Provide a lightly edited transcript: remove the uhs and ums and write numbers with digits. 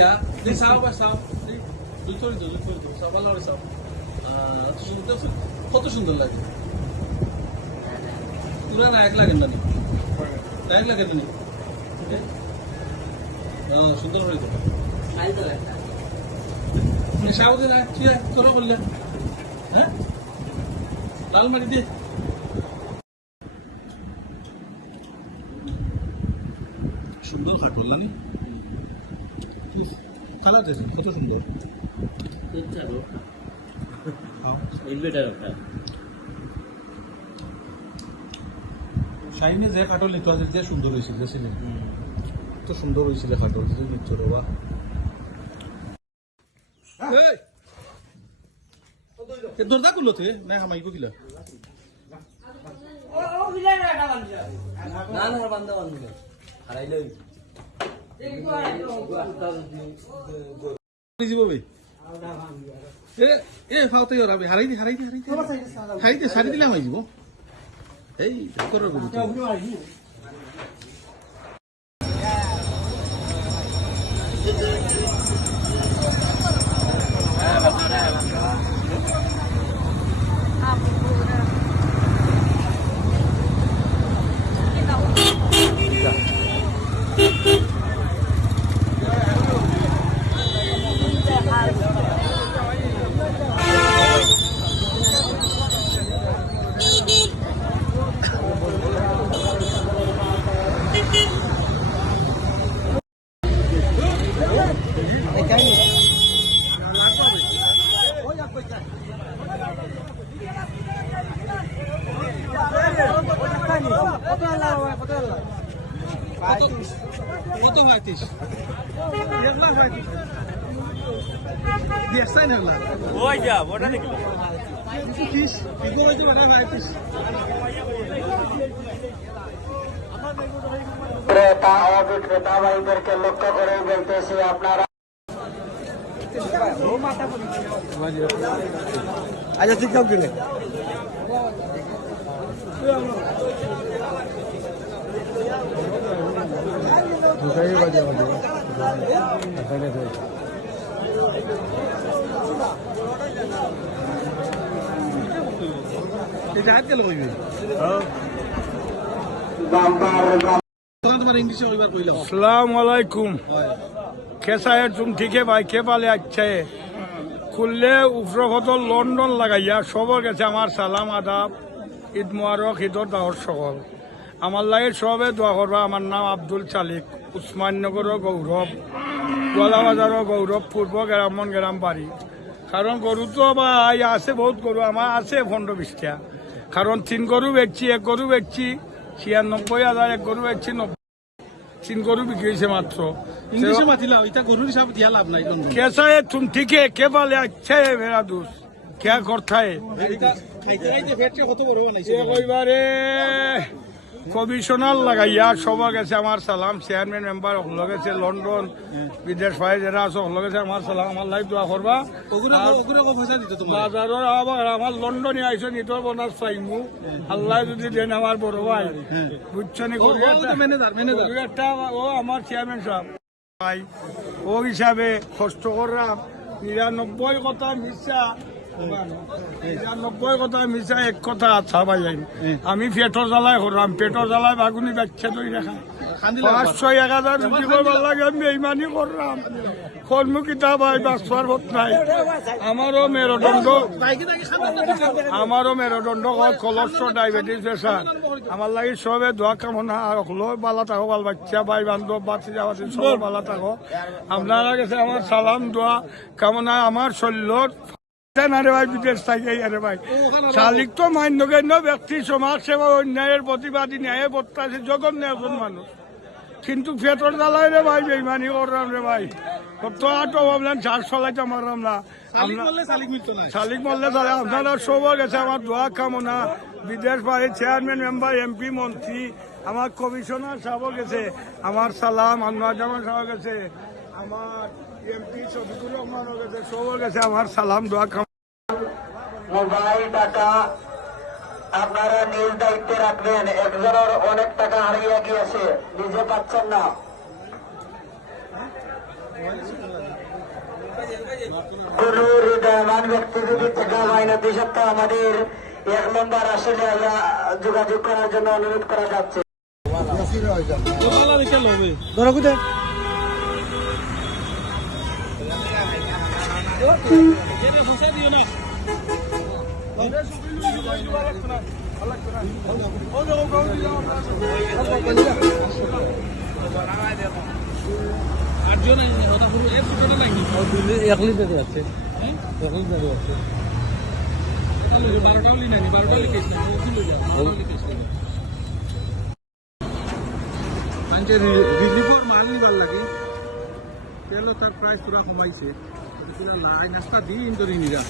দিয়া যে চাও বা চাও দুই করে দাও চাও ভালো করে চাও কত সুন্দর লাগে পুরা না এক লাগে না এক লাগে না সুন্দর হয়ে যাবে সাউদি না ঠিক আছে তোরা বললে হ্যাঁ লাল মাটি দিয়ে সুন্দর খাটল না কালার দেখুন কত সুন্দর শাইনে যে খাটল নিতে আছে যে সুন্দর হয়েছিল ছিলেন কত সুন্দর হয়েছিল খাটল যে নিচ্ছ বাবা দরজা খুলতে না হামাইব কিলা সারি দিলে আমাই যাব এই কত হয় 30 ক্রেতা ও বিক্রেতা ভাইদেরকে লক্ষ্য করে বলতেছি আপনারা আচ্ছা ঠিক আছে কিনে দুটাই বাজে এটা হাত গেল কইবি अस्सलाम वालेकुम कैसा है तुम ठीक है भाई के पाले अच्छा है खुलले उफ्रगत लंडन लागाइया सबर गेছে আমার সালাম আদাব ঈদ মুবারক ঈদর দাওয়াত সকল আমার লাগে সবে দোয়া করবা আমার নাম আব্দুল চালিক উসমাননগর গৌরব গোয়ালাবাজার গৌরব পূর্ব গ্রামন গ্রাম বাড়ি কারণ গরু তো ভাই আছে বহুত গরু আমার আছে 15-20টা কারণ 3 গরু বেচছি 1 গরু বেচছি 96,000 এক গরু বেচছি 3 গরু বিক্রি হয়েছে মাত্র इंग्लिश में दिला इतना गरुर हिसाब दिया लाभ नहीं लंदन कैसा है तुम ठीक है के वाले अच्छा है मेरा दोस्त क्या करता है এবারে কমিশনার লাগাইয়া সবার কাছে আমার সালাম চেয়ারম্যান মেম্বার হলো গেছে লন্ডন বিদেশ ভাই যারা আছে হলো গেছে আমার সালাম আমার লাইফ দোয়া করবা বাজারের আবার আমার লন্ডনে আইসো নিতর বনাস চাইমু আল্লাহ যদি দেন আমার বড় ভাই বুঝছনি একটা ও আমার চেয়ারম্যান সাহেব ভাই ও হিসাবে কষ্ট করলাম 99 কথা মিথ্যা 99 কথা মিশা এক কথা আচ্ছা ভাই আমি পেটর জ্বালায় করলাম পেটর জ্বালায় বাগুনি বাচ্চা তৈরি রাখা 500-1000 রুটি করবার লাগে আমি বেইমানি করলাম কর্মকিতা ভাই বাঁচবার হত নাই আমারও মেরুদণ্ড কোলেস্ট্রল ডায়াবেটিস প্রেসার আমার লাগে সবে দোয়া কামনা হলো বালা থাকো বাল বাচ্চা ভাই বান্ধব বাচ্চা যাওয়া সব বালা থাকো আপনারা কাছে আমার সালাম দোয়া কামনা আমার শরীর আরে ভাই বিদেশ থাকে আরে ভাই শালিক তো মান্যগণ্য ব্যক্তি সমাজ সেবা অন্যায়ের প্রতিবাদী ন্যায় প্রত্যাশী জঘন্য একজন মানুষ কিন্তু পেটর জ্বালায় রে ভাই বেইমানি করলাম রে ভাই কত আটো ভাবলেন চার চলাইতে মারলাম না শালিক মল্লে তাহলে আপনারা সবার গেছে আমার দোয়া কামনা বিদেশ বাড়ির চেয়ারম্যান মেম্বার এমপি মন্ত্রী আমার কমিশনার সাহেব গেছে আমার সালাম আনোয়ার জামান সাহেব গেছে আমার এমপি শফিকুর রহমানও গেছে সবার গেছে আমার সালাম দোয়া মোবাইল টাকা আপনারা নিজ দায়িত্বে রাখবেন একজনের অনেক টাকা হারিয়ে গিয়েছে নিজে পাচ্ছেন না কোনো হৃদয়বান ব্যক্তি যদি টাকা পায় 2 সপ্তাহ আমাদের 1 নম্বর আসলে আমরা যোগাযোগ করার জন্য অনুরোধ করা যাচ্ছে। ওলা রেখে লবে ধরো কোথায় এটা বসে দিও না আটজন ওটা পুরো এর ফুটোটা নাকি 1 লিটার আছে 1 লিটার আছে 12টাও লি নাকি 12টাও লিখেছ না আনতে রিলিফর মাল নিবার লাগে তেল তার প্রাইস পুরা কমাইছে কিনা লাই নাস্তা দিন ধরে নিরা